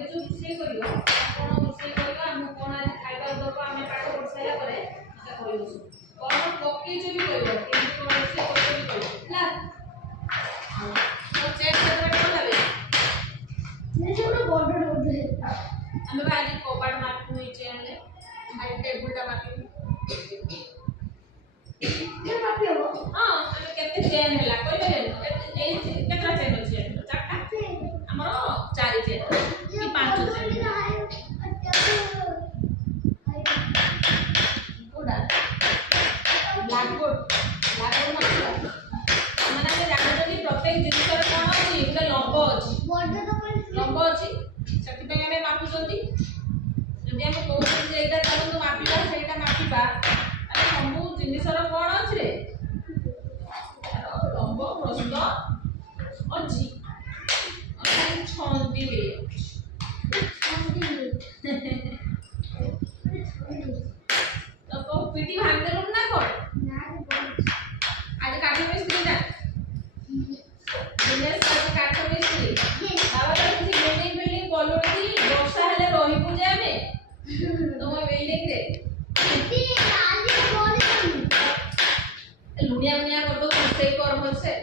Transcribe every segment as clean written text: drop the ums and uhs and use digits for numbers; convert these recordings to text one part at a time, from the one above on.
ये जो रोषे करियो कोन रोषे करियो हम कोन आज खाइबा दबो हम पाठ पढ़ साइला परे मते कहियो कोन पक्की जो भी कहियो कि कोन रोषे करियो भी कहियो ला तो चेक करबे कोन लागे ने छोटो बॉर्डर होते हम आज कबाड़ मार्क होइचे हमने आज टेबल टा मार्क ये मापी हो हां हम केते चेन हला कहले ए केतरा चेन अछि चारटा हमरो 4 चेन कि 5 चेन कोडा ब्लैकबोर्ड मतलब माने जानते कि प्रत्येक जिनिसर कोन अछि एटा लंब अछि लंब अछि सेति पे हमें मापु जल्दी जदि हम कहू जे एटा चलू मापिबा सेटा मापिबा अरे हमहु जिनिसर कोन अछि रे लंब प्रश्न अछि और छंदी रे तो को पीटी भाग देलु ना कोन आज काटे मिस्त्री ना दिनेश आज काटे मिस्त्री बाबा तो किसी बिल्डिंग बिल्डिंग बोलुती वर्षा हेले रही पु जे हमें तो मैं बिल्डिंग रे पीटी आज बोल लुनिया लुनिया कर दो से कर मुझसे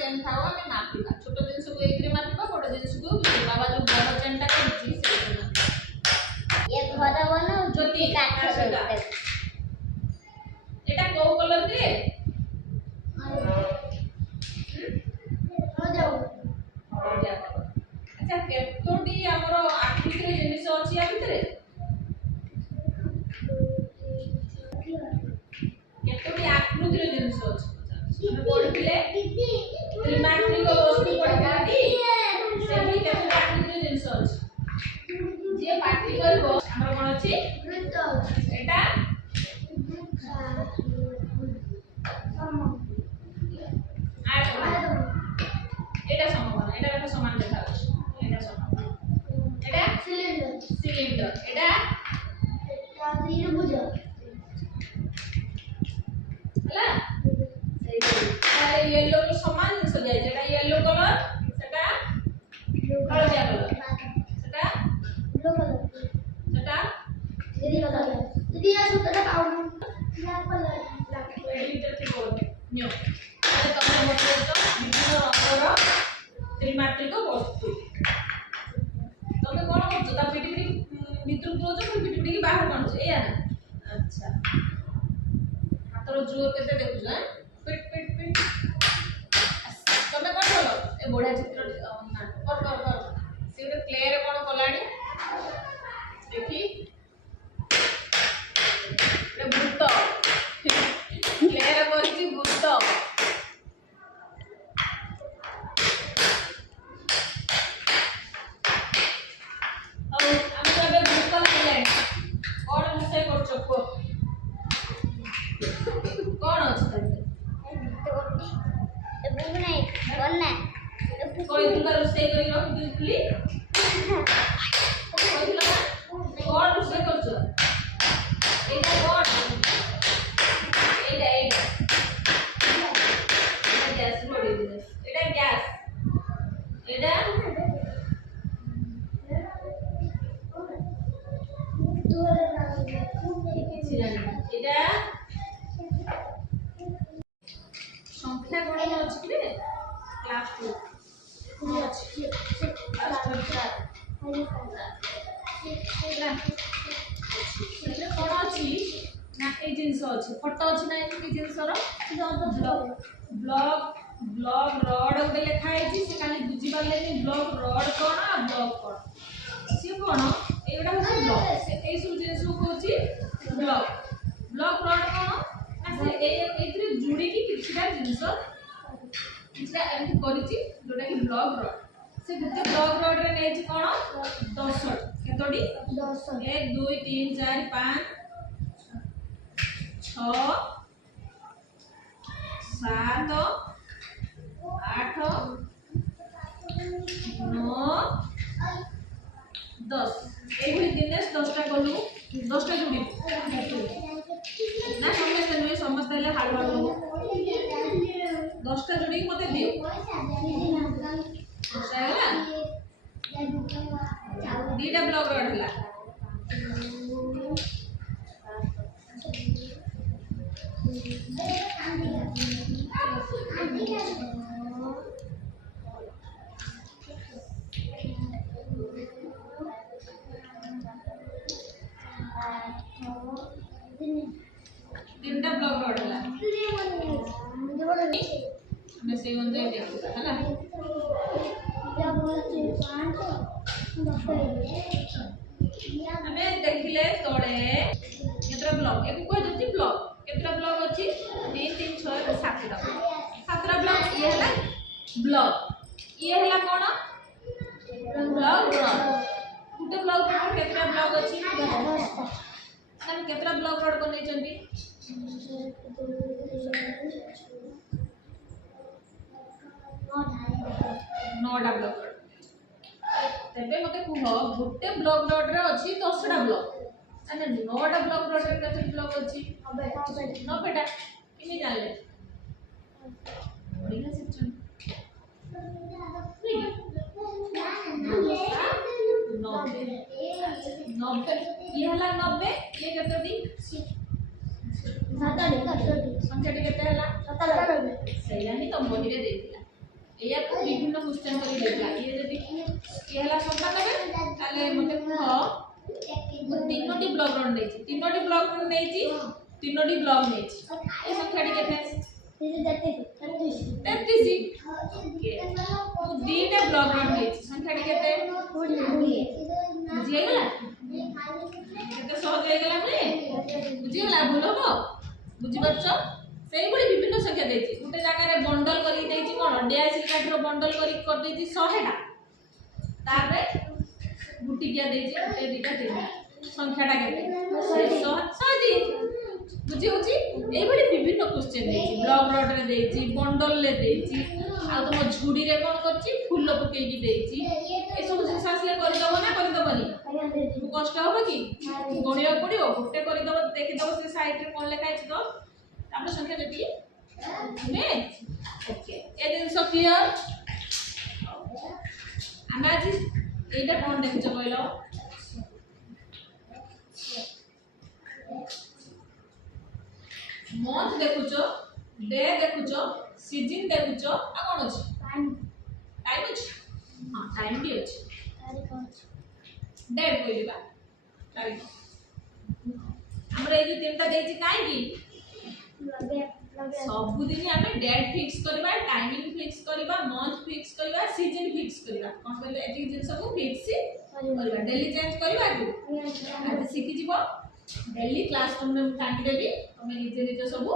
चेन थाओ हमें मापिबा छोटो जिनिस को एक रे मापिबा बड़ जिनिस को बाबा जो बड़ चेनटा करछि से ये घर बनो ज्योति काठ एटा को कलर दे हो जाओ अच्छा केतोटी हमरो आकृति रे जिनिस अछि आ भितरे केतोटी आकृति रे जिनिस अछि हम पढिले त्रिमात्रिक वस्तु पढिली सेही केते आकृति जिनिस अछि जे पाठी करबो हमर कोन अछि वृत्त एटा एटा समान एटा समान देखा अछि एटा समान एटा सिलिंडर एटा त्रिभुज हला सही येलो को समान जिनिस जाय जेटा येलो कलर सेटा हळदिया कलर सेटा ब्लू कलर सेटा ग्रीन कलर यदि या सूत्रटा powder black colour black editor के बोल न्यो अरे तमने मतलब तो विभिन्न रंगर त्रिमात्रिक वस्तु तमे कोन करछ ता पिटी भितर दोछ पिटी पिटी बाहर कोन छ एया अच्छा हातर जोर केते देखु छ पिट पिट पिट तमे कोन बोलो ए बढिया चित्र ना कर से रे प्ले रे कोन कोलाडी देखी रे भूत प्ले रे बोलची भूत कोई तुका रोसे करी रख दिली कोई तुला कोन रोसे करछ एटा कोन एटा gas body this Etah gas एटा एटा संख्या गणना अछि रे क्लास 2 कौन अच्छी ना ए जिनस अच्छी फोटो अच्छी ना ए जिनसर ब्लॉक ब्लॉक रड गोटे लिखा है से खाली बुझी पारे ब्लॉक रड कौन ब्लॉक कौन सी कौन एटा हूँ ब्लॉक ए सब जिनिस को कहूँ ब्लॉक ब्लॉक रड कौन ना से ए जोड़ी की किछटा जिनिस किछटा एमती करिछि जोटा कि ब्लॉक रड से गुटे ब्लॉक रड रे नेछि कोन 10 केतोडी 10 1 2 3 4 5 6 7 8 नौ 10 এইগুলি দিনেশ 10টা কলু 10টা জুড়ি না সমস্ত নয় সমস্ত হলে হাড় হাড় হবো 10টা জুড়ি মতে দিও ହେଲା ଦିଟା ବ୍ଲକ ରଡ୍ ହେଲା तीनटा ब्लॉक रड होला हमें से अनुसार देखा है हमें देखिले तोड़े केतरा ब्लॉक एक कोई जति ब्लॉक केतरा ब्लॉक अछि 3 3 6 7टा 7टा ब्लॉक ये हला ब्लॉक ये हला कोन ब्लॉक रड गुटे ब्लॉक रड केतरा ब्लॉक अछि 10टा हम केतरा ब्लॉक रड कोनै चंदी 9टा ब्लॉक रड तेबे मते कुह गुटे ब्लॉक रड रे अछि 10टा ब्लॉक अने 9टा ब्लॉक रड रे केते ब्लॉक अछि 90टा किने जानले बढ़िया शिक्षण 90 ये हला 90 ये केतोटी 7टी संख्याटी केते हला 97 सेला ही तो बहिरे देथिला एया को विभिन्न क्वेश्चन करी देथिला ये जदी ये हला 97 ताले मते कुह मु तीनोटी ब्लॉक रन नेछि तीनोटी ब्लॉक रन नेछि तीनोटी ब्लॉक नेछि ए संख्याटी केते 33 ओके मु दीटा ब्लॉक रन नेछि संख्याटी केते 20 बुझिए गला केते सहज हे गला ने बुझिए गला बोलो हो बुझि परछो सेही बडी विभिन्न संख्या देछि गुटे जगह रे बंडल करी देछि कोन डैश काट रो बंडल करी कर देछि 100 टा तारे गुटी क्या देछि ए दुटा तीनटा संख्याटा केते 100 दी बुझि होछि एही बडी विभिन्न क्वेश्चन देछि ब्लॉक रड रे देछि बंडल ले देछि आ तुम झुडी रे कोन करछि फूल पकेई की देछि ए सब जिंस आसले करि दबो ना करि दबनी कष्ट होबो कि गणिया पड़ियो गुटे करि दबो देखि दबो से साइड रे कोन लेखा अछि तो तापर संख्या देति ने ओके ए जिंस क्लियर हम आज एटा कोन देखछ कहलो मंथ देखुचो डे देखुचो सीजन देखुचो आ कोन अछि टाइम अछि हां टाइम भी अछि डेट कोइबा तारीख हमरा ए जे तीनटा देछि काई की सब दिन हमें डेट फिक्स करबा टाइमिंग फिक्स करबा मंथ फिक्स करबा सीजन फिक्स करबा कोन कहले एति दिन सब फिक्स करबा डेली चेंज करबा कि आज सिखि जीवो डेली क्लासरूम में टांगी देबी हमें निजे निजे सब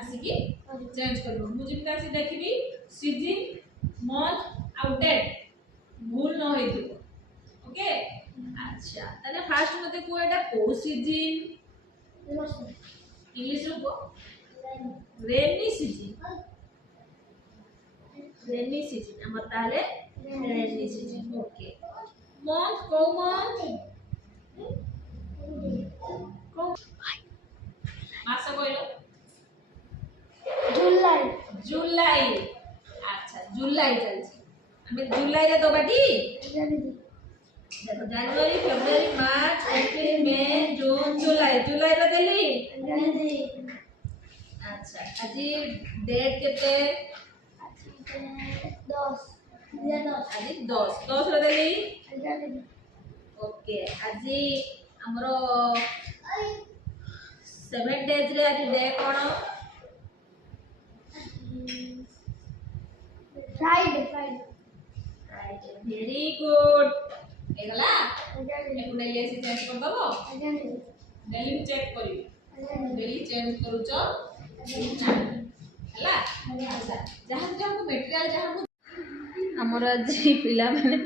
आसिकी चेंज करबो मु जिम कासी देखिबी सीजन मंथ आ डेट भूल न होई दिबो ओके अच्छा तने फास्ट मते को एटा को सीजन इंग्लिश रो को रेनी सीजन हमर ताले रेनी सीजन ओके मंथ को मंथ को मास कोइलो जुलाई अच्छा जुलाई चलछि हमें जुलाई रे दोबाटी देखो जनवरी फरवरी मार्च अप्रैल मई जून जुलाई जुलाई रे देली अच्छा आज डेट केते आज 10 रे देली ओके आज हमरो 7 डेज रे आज डे कोन फ्राइडे वेरी गुड एगला एकुने लेसी चेंज कर दबो डेली चेक करी डेली चेंज करूचो हला अच्छा जहां जहां मटेरियल जहां हमरा जी पिला माने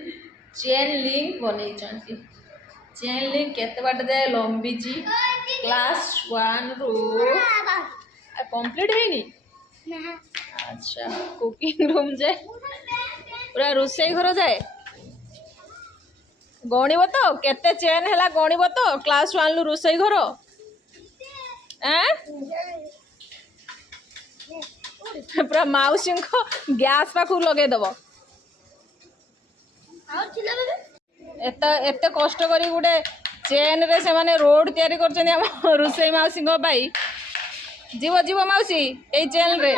चेन लिंक बनै चंती चेन लिंक केते बाट दे लंबी जी क्लास 1 रो कंप्लीट हेनी ना अच्छा कुकिंग रूम जे पूरा रोसई घर जाए गणिब तो केते चेन है गणिब तो क्लास 1 रु रोसई घर पूरा मौसी को गैस पाखु लगेदब एत कष्ट करी गोटे चेन रे से माने रोड तैयारी कर रोसई मौसी जीव जीव मौसी ए चेन रे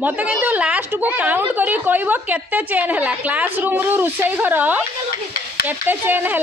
मत किंतु लास्ट को काउंट करी कहब केते चेन है क्लास रूम रु रोसई घर केते चेन है